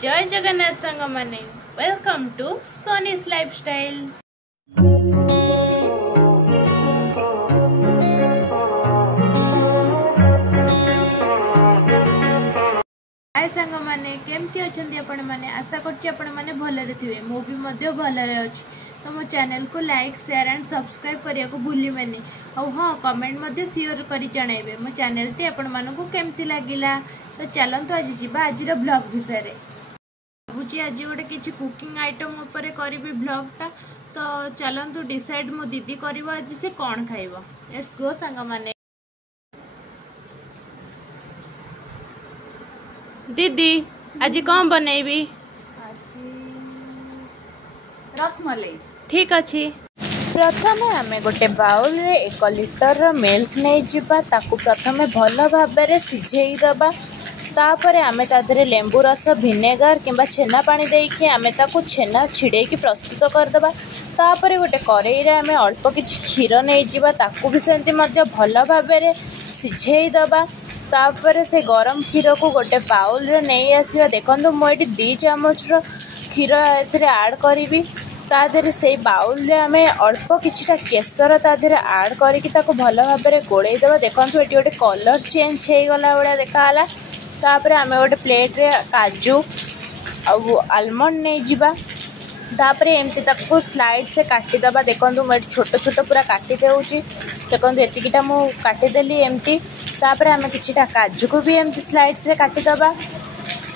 जय जगन्नाथ सांग माने वेलकम टू सोनीस लाइफस्टाइल। हाय सांग माने केमती अछंती आपण माने आशा करछि आपण माने भलरे थिबे मो भी मध्य भलरे अछि। तो मो चैनल को लाइक शेयर एंड सब्सक्राइब करिया को भूलिबेनी और हां कमेंट मध्य शेयर करि जणाइबे मो चैनल टी आपण मानकु केमती लागिला। तो चलंतु आज जिबा आजिर ब्लॉग विषय रे बुझी आज गोटे किछि कुकिंग आइटम ऊपर करिबी ब्लॉग टा। तो चलंतु डिसाइड मो दीदी करिवो आज से कोन खाइबो। लेट्स गो सांग माने। दीदी आज कौन बनैबी? रसमलाई। ठीक अच्छी। प्रथमे आमे गोटे बाउल रे 1 लिटर मिल्क नै जिबा ताकू प्रथमे भल भाबरे सिझेई दबा। तापरे आमे तादरे लेंबू रस विनेगर किंबा छेना पानी देके आमे ताकू छेना छिड़े की प्रस्तुत कर दबा। तापरे गोटे करेई रे आमे अल्प किछि क्षीर नै जिबा ताकू भी सेंति मध्य भल भाबरे सिझेई दबा। तापरे से गरम क्षीर को गोटे बाउल रे नै आसीबा। देखंतु मो एटी 2 चम्मच रो क्षीर एथरे ऐड करिवि। तादेरे से बाउल रे आमे अल्प किछिटा केसर तादेरे ऐड करिकि ताको भल भाबरे गोळेई देबा। देखंतु एटी गोटे कलर चेंज हेई गला बडा देखाला। तापरे आमे गोटे प्लेट रे काजू आ आलमंड नै जिबा। तापरे एमती ताको स्लाइड से काटी दबा। देखंतु मैं छोट छोट पूरा काटी देउची। देखंतु एतिकिटा मु काटी देली एमती। तापरे आमे किछिटा काजू को भी एमती स्लाइड से काटी दबा।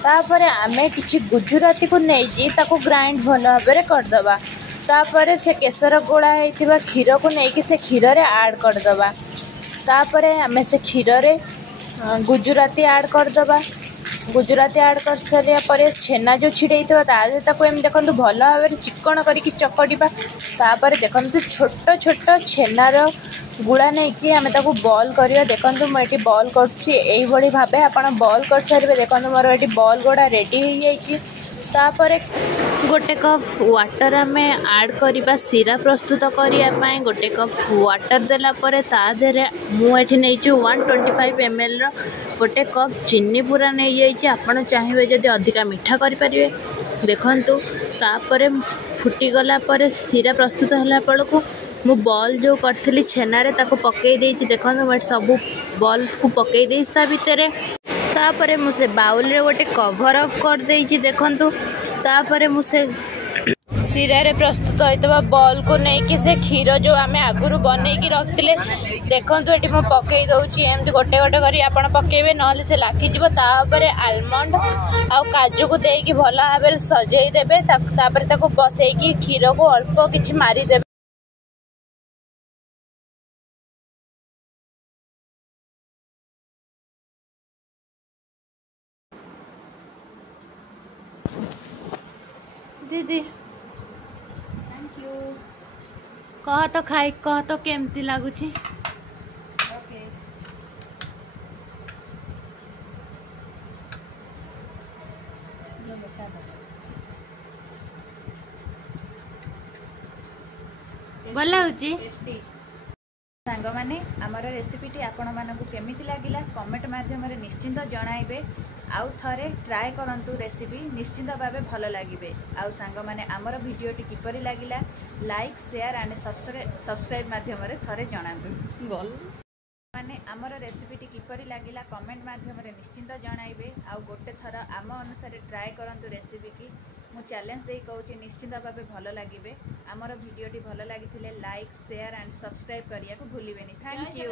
तापरे आमे किछि गुजराती को नै जी ताको ग्राइंड भल भाबरे कर दबा। तापरे से केसर गोळा हेतिबा क्षीर को नै कि से क्षीर रे ऐड कर दबा। तापरे आमे से क्षीर रे गुजराती ऐड कर दबा। गुजराती ऐड कर सारिया परे छेना जो छिड़े ताको एम देखंतु भल भाबरे चिकन करिकि चकटिबा। तापरे देखंतु छोट छोट छेनार गुड़ा नहीं कि आमे ताको बॉल करिया। देखंतु मैं एटी बॉल करछि एई भली भाबे आपण बॉल कर सारिबे। देखंतु मोर एटी बॉल गोड़ा रेडी हो जाइछि। तापरे गोटे कप वाटर आमे ऐड करिबा सीरा प्रस्तुत करिया पय। गोटे कप वाटर देला परे ता देरे मु एठी नै छु 125 ml रो गोटे कप चीनी पूरा नै जाइछि। आपण चाहिबे जदि अधिका मीठा करि परिबे। देखंतु तापरे फुटी गला परे सीरा प्रस्तुत हला पळकु मु बॉल जो करथिली छेना रे ताको पकई देइछि। देखंतु मैं सब बॉल को पकई देइ सा भितरे। तापरे मु से बाउल रे गोटे कवर अप कर देइछि। देखंतु तापरे मु से सीरा रे प्रस्तुत होइतबा बॉल को नै कि से क्षीर जो आमे आगुरु बनै कि रखतिले। देखंतु एटी मु पकई दउछि एमति गोटे गोटे करी आपण पकेबे नहले से लाखि जिवो। तापरे आलमंड आ काजू को देइ कि भला भाबे सजेई देबे। तापरे ताको बसै कि क्षीर को अल्प किछि मारी देबे। दीदी थैंक यू। कह तो खाई कह तो केमती लागुची। ओके जो बेटा भल लागुची टेस्टी। सांग माने आमर रेसिपीटी आपण मानकु केमिति लागिला कमेंट माध्यम रे निश्चिंत जणाइबे। आउ थरे ट्राए करंतु रेसिपी निश्चिंत भाबे भल लागिबे। आउ सांग माने आमर वीडियोटी किपरि लागिला लाइक शेयर एंड सब्सक्राइब माध्यम रे थरे जणांतु। बोल माने आमर रेसिपीटी किपरि लागिला कमेंट माध्यम रे निश्चिंत जणाइबे। आउ गोटे थर आम अनुसार ट्राए करंतु रेसिपी की मु चैलेंज दे कहूँ निश्चिंत भाव भल लगे। आमर वीडियोटी भल लगी लाइक शेयर एंड सब्सक्राइब करिया को भूलिबेनी। Thank you.